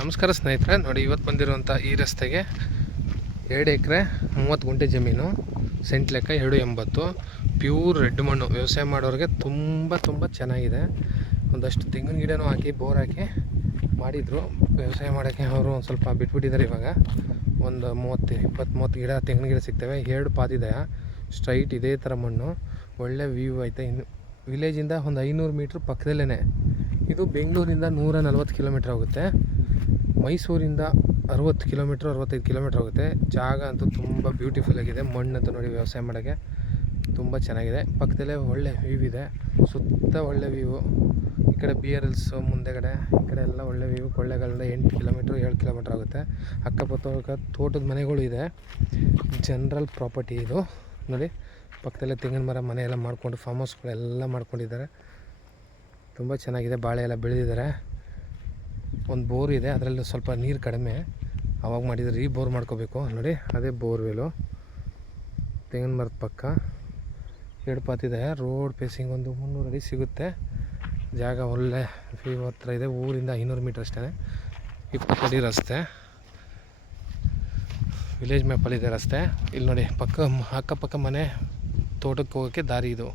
ನಮಸ್ಕಾರ ಸ್ನೇಹಿತರೆ, ನೋಡಿ ಇವತ್ತು ಬಂದಿರುವಂಥ ಈ ರಸ್ತೆಗೆ 2 ಎಕರೆ 30 ಗುಂಟೆ ಜಮೀನು, ಸೆಂಟ್ ಲೆಕ್ಕ 280, ಪ್ಯೂರ್ ರೆಡ್ ಮಣ್ಣು. ವ್ಯವಸಾಯ ಮಾಡೋರಿಗೆ ತುಂಬ ಚೆನ್ನಾಗಿದೆ. ಒಂದಷ್ಟು ತೆಂಗಿನ ಗಿಡನೂ ಹಾಕಿ ಬೋರ್ ಹಾಕಿ ಮಾಡಿದರು. ವ್ಯವಸಾಯ ಮಾಡೋಕ್ಕೆ ಅವರು ಒಂದು ಸ್ವಲ್ಪ ಬಿಟ್ಬಿಟ್ಟಿದ್ದಾರೆ. ಇವಾಗ ಒಂದು 20-30 ಗಿಡ ತೆಂಗಿನ ಗಿಡ ಸಿಗ್ತವೆ. 2 ಪಾತಿದೆ, ಸ್ಟ್ರೈಟ್ ಇದೇ ಥರ ಮಣ್ಣು, ಒಳ್ಳೆ ವ್ಯೂ ಐತೆ. ಇನ್ನು ವಿಲೇಜಿಂದ ಒಂದು 500 ಮೀಟ್ರ್ ಪಕ್ಕದಲ್ಲೇ. ಇದು ಬೆಂಗಳೂರಿಂದ 140 ಕಿಲೋಮೀಟ್ರ್ ಹೋಗುತ್ತೆ, ಮೈಸೂರಿಂದ 60 ಕಿಲೋಮೀಟ್ರ್ 65 ಕಿಲೋಮೀಟ್ರ್ ಹೋಗುತ್ತೆ. ಜಾಗ ಅಂತೂ ತುಂಬ ಬ್ಯೂಟಿಫುಲ್ ಆಗಿದೆ. ಮಣ್ಣಂತೂ ನೋಡಿ ವ್ಯವಸಾಯ ಮಾಡೋಕ್ಕೆ ತುಂಬ ಚೆನ್ನಾಗಿದೆ. ಪಕ್ಕದಲ್ಲೇ ಒಳ್ಳೆ ವ್ಯೂ ಇದೆ, ಸುತ್ತ ಒಳ್ಳೆ ವ್ಯೂ. ಈ ಕಡೆ BRLs ಮುಂದೆಗಡೆ, ಈ ಕಡೆ ಎಲ್ಲ ಒಳ್ಳೆ ವ್ಯೂ. ಕೊಳ್ಳೆಗಾಲದಿಂದ 8 ಕಿಲೋಮೀಟ್ರ್ 7 ಕಿಲೋಮೀಟ್ರ್ ಆಗುತ್ತೆ. ಅಕ್ಕಪಕ್ಕ ತೋಟದ ಮನೆಗಳು ಇದೆ, ಜನರಲ್ ಪ್ರಾಪರ್ಟಿ ಇದು. ನೋಡಿ ಪಕ್ಕದಲ್ಲೇ ತೆಂಗಿನ ಮರ, ಮನೆ ಎಲ್ಲ ಮಾಡಿಕೊಂಡು ಫಾರ್ಮ್ ಹೌಸ್ಗಳೆಲ್ಲ ಮಾಡ್ಕೊಂಡಿದ್ದಾರೆ. ತುಂಬ ಚೆನ್ನಾಗಿದೆ. ಬಾಳೆ ಎಲ್ಲ ಬೆಳೆದಿದ್ದಾರೆ. ಒಂದು ಬೋರ್ ಇದೆ, ಅದರಲ್ಲಿ ಸ್ವಲ್ಪ ನೀರು ಕಡಿಮೆ, ಅವಾಗ ಮಾಡಿದರೆ ಬೋರ್ ಮಾಡ್ಕೋಬೇಕು. ನೋಡಿ ಅದೇ ಬೋರ್ವೆಲು, ತೆಂಗಿನ ಮರದ ಪಕ್ಕ 2 ಪಾತಿದೆ. ರೋಡ್ ಫೇಸಿಂಗ್ ಒಂದು 300 ಅಡಿ ಸಿಗುತ್ತೆ. ಜಾಗ ಒಳ್ಳೆ ವ್ಯೂ ಹತ್ರ ಇದೆ. ಊರಿಂದ 500 ಮೀಟ್ರ್ ಅಷ್ಟೇ. 20 ಅಡಿ ರಸ್ತೆ, ವಿಲೇಜ್ ಮ್ಯಾಪಲ್ಲಿದೆ ರಸ್ತೆ. ಇಲ್ಲಿ ನೋಡಿ ಅಕ್ಕಪಕ್ಕ ಮನೆ, ತೋಟಕ್ಕೆ ಹೋಗೋಕ್ಕೆ ದಾರಿ ಇದು.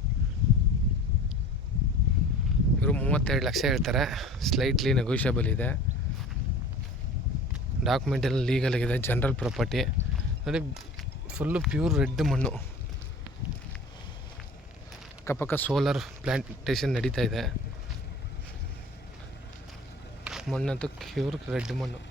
ಇವರು 32 ಲಕ್ಷ ಹೇಳ್ತಾರೆ. ಸ್ಲೈಟ್ಲಿ ನೆಗೋಷಿಯಬಲ್ ಇದೆ. ಡಾಕ್ಯುಮೆಂಟ್ ಎಲ್ಲ ಲೀಗಲ್ ಆಗಿದೆ, ಜನರಲ್ ಪ್ರಾಪರ್ಟಿ. ನೋಡಿ ಫುಲ್ಲು ಪ್ಯೂರ್ ರೆಡ್ ಮಣ್ಣು. ಅಕ್ಕಪಕ್ಕ ಸೋಲಾರ್ ಪ್ಲ್ಯಾಂಟೇಷನ್ ನಡೀತಾ ಇದೆ. ಮಣ್ಣಂತೂ ಪ್ಯೂರ್ ರೆಡ್ ಮಣ್ಣು.